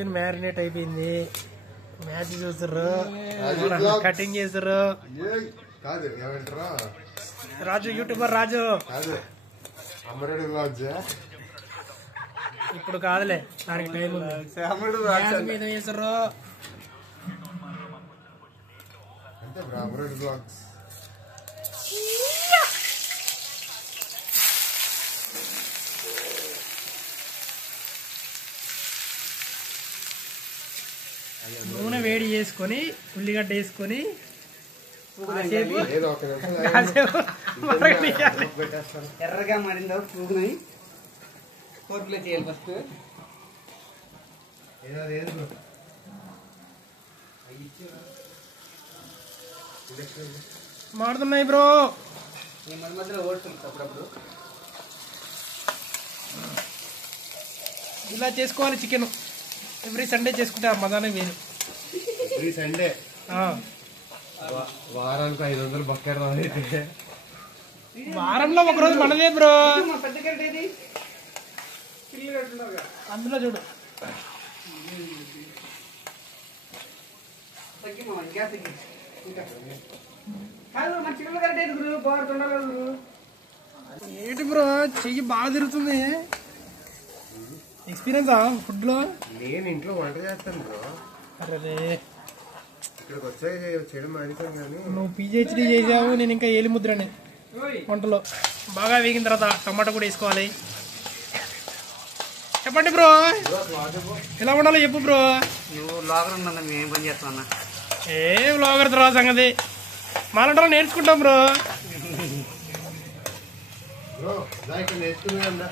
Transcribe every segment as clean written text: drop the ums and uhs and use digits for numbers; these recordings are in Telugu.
చికెన్ మ్యారినేట్ అయిపోయింది. మ్యాచ్ చూసారు, కటింగ్ చేసారు. రాజు యూట్యూబర్ రాజు ఇప్పుడు కాదులే, దానికి టైం ఉంది. మీద వేసారు. నూనె వేడి చేసుకొని ఉల్లిగడ్డ వేసుకొని ఎర్రగా మరిందో పురుగుని కోర్టులో చేయాలి. ఫస్ట్ మాడుతున్నాయి బ్రో. మధ్య మధ్యలో ఓడుతుంది అప్పుడప్పుడు. ఇలా చేసుకోవాలి చికెన్. ఎవ్రీ సండే చేసుకుంటే ఆ మజానే వేరు. ఎవ్రీ సండే వారానికి 500 బకెట్ అయితే వారంలో ఒకరోజు మనదే బ్రో. పెద్ద గంట ఏది అందులో చూడు. గ్యాస్ మన చికెన్ కరెక్ట్ అయితే గురు బాగుంటుండాలి. ఏంటి బ్రో చెయ్యి బాగా తిరుగుతుంది. ఎక్స్పీరియన్సా ఫుడ్ లో? నేను ఇంట్లో వంట చేస్తాను బ్రో. అరే ఇక్కడికి వచ్చాయి చేయడం మానేశాను కానీ. నువ్వు పిహెచ్డి చేసావు, నేను ఇంకా ఏలి ముద్రని వంటలో. బాగా వేగిన తర్వాత టమాటా కూడా వేసుకోవాలి. చెప్పండి బ్రో, ఎలా ఉండాలో చెప్పు బ్రో. నువ్వు లాగర్ ఉన్నా మేము ఏం పని చేస్తామన్నా. ఏ వ్లాగర్ తర్వాత సంగతి మాలంటలో నేర్చుకుంటాం బ్రో. నేర్చుకున్నా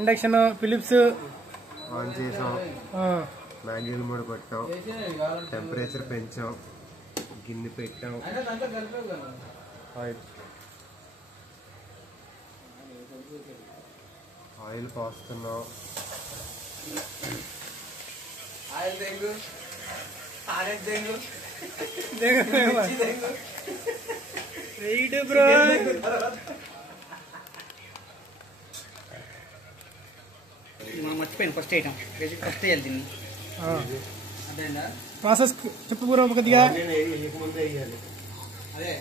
ఇండక్షన్ ఫిలిప్స్ ఆన్ చేసాం, మ్యాన్యువల్ మోడ్ పెట్టాం, టెంపరేచర్ పెంచాం, గిన్నె పెట్టాం, ఆయిల్ పోస్తున్నాం. బ్రో మర్చిపోయాను ఫస్ట్ ఐటమ్. ఫస్ట్ వేయాలి దీన్ని. ప్రాసెస్ చెప్పు బ్రో కొద్దిగా. అదే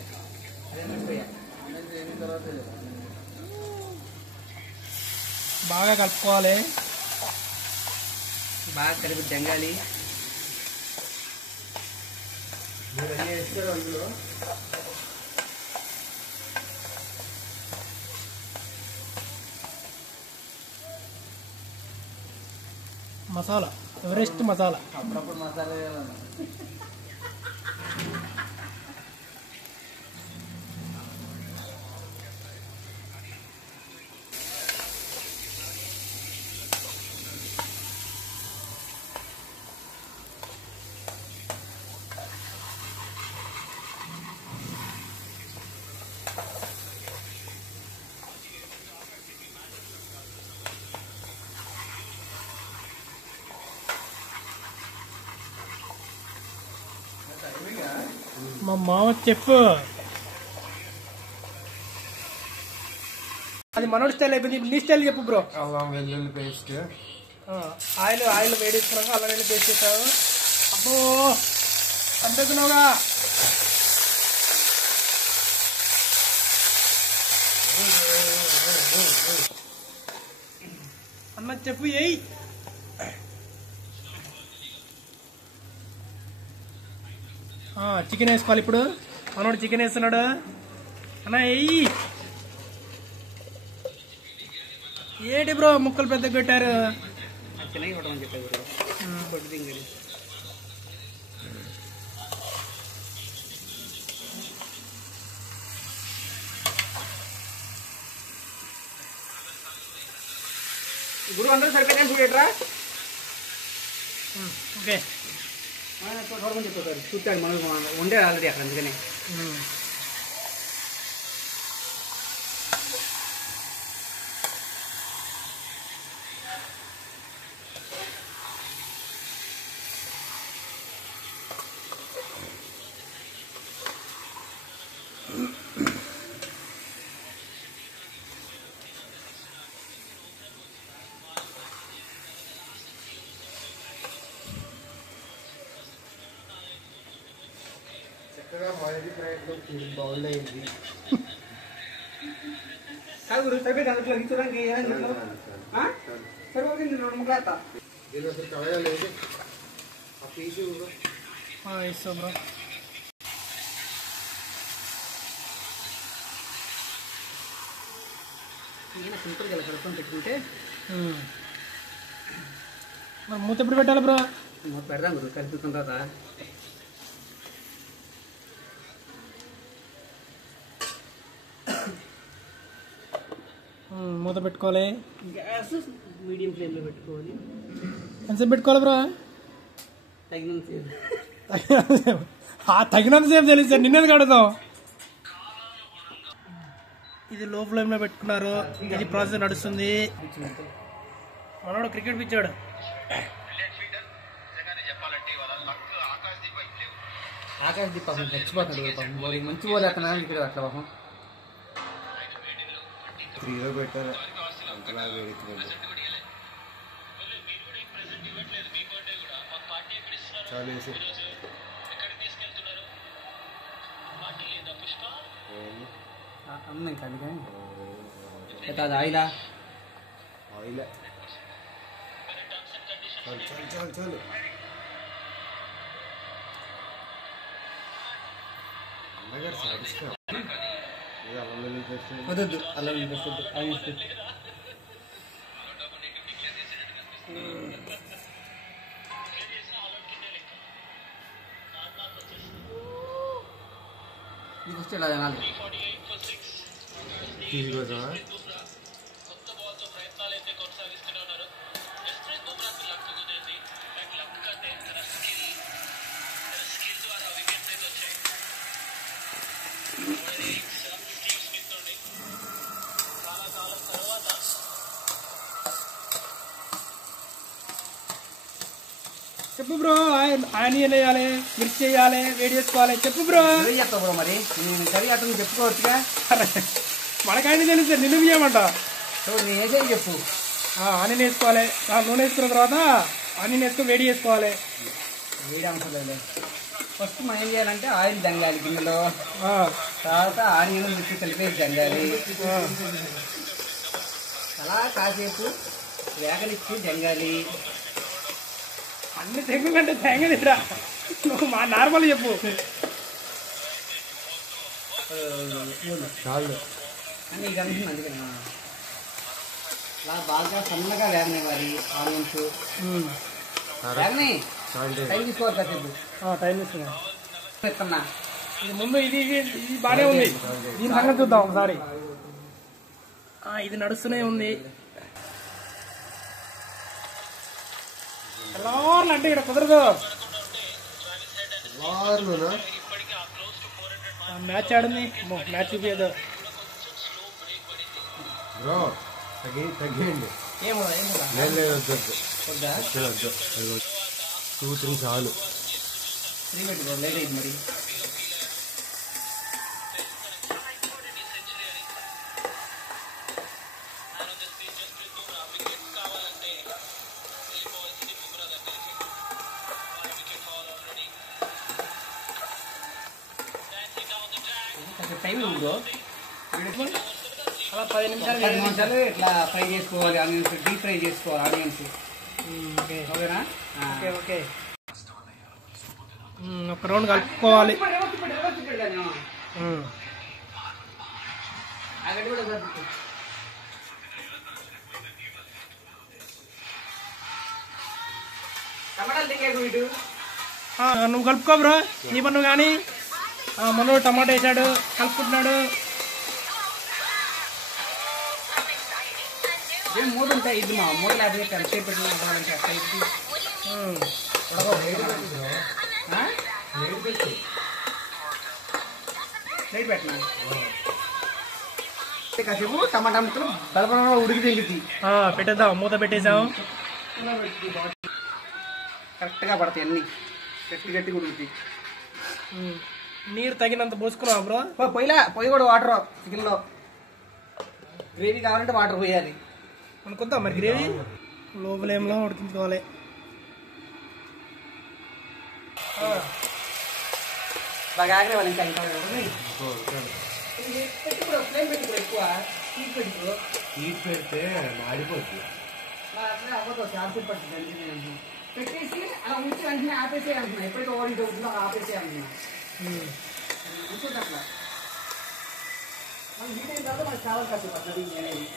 బాగా కలుపుకోవాలి. బాగా కలిపి జంగాలి. మసాలా ఎవరెస్ట్ మసాలా. అప్పుడప్పుడు మసాలా మా మామ చెప్పు. అది మనోడి స్టైల్ అయిపోయింది. నీ స్టైల్ చెప్పు బ్రో. అల్లం వెల్లుల్లి పేస్ట్, ఆయిల్ వేడేసుకున్నాక అల్లం వెల్లుల్లి పేస్ట్ చేసావు. అబ్బో అంటున్నావుగా. అన్న చెప్పు ఏయ్. చికెన్ వేసుకోవాలి ఇప్పుడు. మనోడు చికెన్ వేస్తున్నాడు. అన్న ఎయ్యి. ఏంటి బ్రో ముక్కలు పెద్దగా పెట్టారు? చిన్నగా కొట్టమని చెప్పారు. గురు అందరూ సరిపోయినా చూడేట్రా. ఓకే చూడమని చెప్పారు. చూస్తాడు మనం ఉండే ఆల్రెడీ అక్కడ, అందుకనే. చక్కగా మొదటి ప్రయత్నం బౌల్ అయింది. చూడండి దీని అసలు కవయ లేదు ఆ పీసు ఇస్తాం బ్రో. సింపుల్గా ఇలా కలుపుకొని పెట్టుకుంటే మరి మూత ఎప్పుడు పెట్టాలి బ్రో? పెడదాం గురు కలుపుకున్న తర్వాత. మూత పెట్టుకోవాలి. గ్యాస్ మీడియం ఫ్లేమ్లో పెట్టుకోవాలి. ఎంతసేపు పెట్టుకోవాలి బ్రో? తగినంతసేపు. తగినంతసేపు తెలియదు సార్, నిన్నది కడతాం. ఇది లో ఫ్లేమ్లో పెట్టుకున్నారు. ఇది ప్రాసెస్ నడుస్తుంది. మనోడు క్రికెట్ పిచ్చాడు. ఆకాశ్ దీప్ పాపం చచ్చిపోతాడు. పాపం మంచి పోలే అతను ఇక్కడ అట్లా పాపం 3లో పెట్టారు అంతలా వేడుతుంది. చాలు వేసి అమ్మ ఇంకా అందుకని అది ఆయిలా ఆయిల్ చాలు చాలు చాలు చాలు. అన్నగారు సాధిస్తాం వద్దు అలా వద్దు ఆయిల్ నీకు వస్తే ఇలా తినాలి. తీసుకొచ్చామా? చెప్పు బ్రో. ఆనియన్ వేయాలి, మిర్చి వేయాలి, వేడి చేసుకోవాలి. చెప్పు బ్రో. చెప్తావు బ్రో. మరి నేను కర్రీ అతను చెప్పుకోవచ్చుగా. మనకాయని తెలుసు సార్, నిన్ను చేయమంట. నేను వేసేది చెప్పు. ఆనియన్ వేసుకోవాలి. నూనె వేసుకున్న తర్వాత ఆనియన్ వేసుకొని వేడి చేసుకోవాలి. వేడి అవసరం లేదు. ఫస్ట్ మనం ఏం చేయాలంటే ఆయిల్ దంగాలి గిన్నెలో. తర్వాత ఆనియన్ మిర్చి కలిపేసి దంగాలి. అలా కాసేపు వేగనిచ్చి దంగాలి. అన్ని తెగుంటే తెగదిరా. నువ్వు మా నార్మల్ చెప్పు. చాలు అని ఇక అందుకని అలా బాగా సన్నగా వేగనివ్వాలి. ఆనియన్స్ వేగని టైం తీసుకోవాలి. కాసేపు టైం తీసుకున్నా. చెప్తున్నా. ఇది ముందు ఇది బాగానే ఉంది. దీని సంగతి చూద్దాం ఒకసారి. ఇది నడుస్తూనే ఉంది. తెల్లవారులు అంటే ఇక్కడ కుదరదు. మ్యాచ్ ఆడింది. మ్యాచ్ చూపించదు బ్రో. తగ్గింది. ఏమో లేదు వద్దు వద్దు 2-3 చాలు. లేట్ అయింది మరి. Time bro. అలా 10 నిమిషాలు ఇట్లా ఫ్రై చేసుకోవాలి. ఆనియన్స్ డీప్ ఫ్రై చేసుకోవాలి. ఆనియన్స్ ఓకేనా? ఓకే. ఒక రౌండ్ కలుపుకోవాలి. నువ్వు కలుపుకో బ్రో. నీ పన్ను కానీ మనోడు టమాటా వేసాడు, కలుపుకుంటున్నాడు. ఏం మూడు ఉంటాయి. ఇది మా మూడు లేకపోతే కలిసి పెట్టిన ప్లేట్ పెట్టినా కాసేపు టమాటా ముక్కలు బలబల ఉడికి తెంగిద్ది. పెట్టేద్దాం. మూత పెట్టేసాం. కరెక్ట్గా పడతాయి అన్ని. గట్టి ఉడుకుతాయి. నీరు తగినంత పోసుకున్నావా బ్రో? పొయ్యి కూడా వాటర్ చికెన్లో గ్రేవీ కావాలంటే వాటర్ పోయాలి. అనుకుందాం మరి. గ్రేవీ లో ఫ్లేమ్లో ఉడికించుకోవాలి. బాగా ఆగలే వాళ్ళు ఇంకా ఇంకా పెట్టుకో ఫ్లేమ్ పెట్టుకో ఎక్కువ హీట్ పెట్టుకో హీట్ పెడితే మాడిపోతుంది అట్లా అవ్వదు చార్జర్ పడుతుంది పెట్టేసి అలా ఉంచి వెంటనే ఆపేసే అంటున్నా ఎప్పటికీ ఓవర్ హీట్ అవుతుందో ఆపేసే అంటున్నా ఉంటుంది అట్లా మనం హీట్ అయిన తర్వాత మనకు కావాలి కాదు పద్ధతి అనేది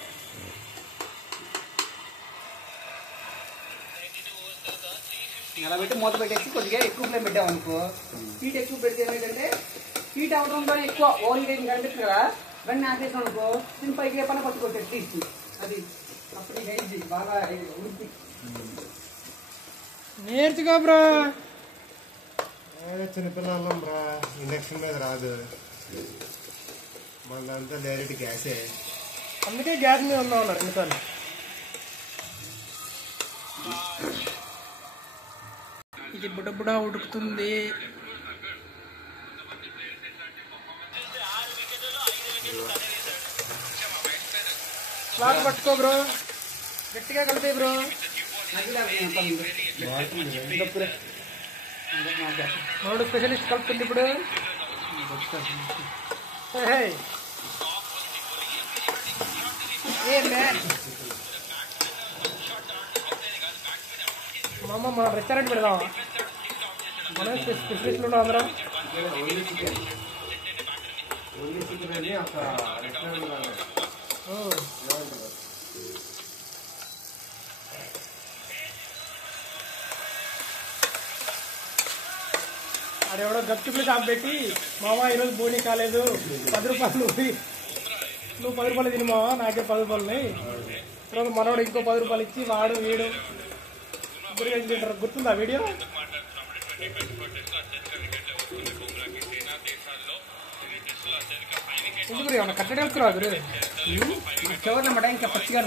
అలా పెట్టి మూత పెట్టేసి కొద్దిగా ఎక్కువ ఫ్లేమ్ పెట్టామనుకో హీట్ ఎక్కువ పెడితే ఏంటంటే హీట్ అవడంతో ఎక్కువ ఓవర్ హీట్ అయింది కనిపిస్తుంది కదా వెంటనే ఆపేసాం అనుకో దీని పైకి ఏ పని పట్టుకోవచ్చు తీసి అది అప్పుడు ఇక అయింది బాగా ఉడికి నేర్చుకో బ్రో చిన్నపిల్లలం రా ఇండక్షన్ మీద రాదు మళ్ళంతా డైరెక్ట్ గ్యాసే అందుకే గ్యాస్ మీద ఉన్నా ఉన్నారు ఎన్నిసార్లు ఇది బుడబుడ ఉడుకుతుంది క్లాత్ పట్టుకో బ్రో గట్టిగా కలిపే బ్రో మనోడు స్పెషలిస్ట్ కలుపుతుంది ఇప్పుడు మా అమ్మ మన రెస్టారెంట్ పెడదాం మనం స్పెషలిస్ట్లు ఉన్నాం అందరం అదేవడో గప్చుకులు షాప్ పెట్టి మామ ఈరోజు బోనీ కాలేదు 10 రూపాయలు నువ్వు 10 రూపాయలు తిని మావా నాకే 10 రూపాయలని తర్వాత మనోడు ఇంకో 10 రూపాయలు ఇచ్చి వాడు వీడు ఇద్దరు తింటారు గుర్తుందా వీడియో ఎందుకు ఏమన్నా కట్టడి వెళ్తురా గురు చివరి నమ్మట ఇంకా పచ్చిగా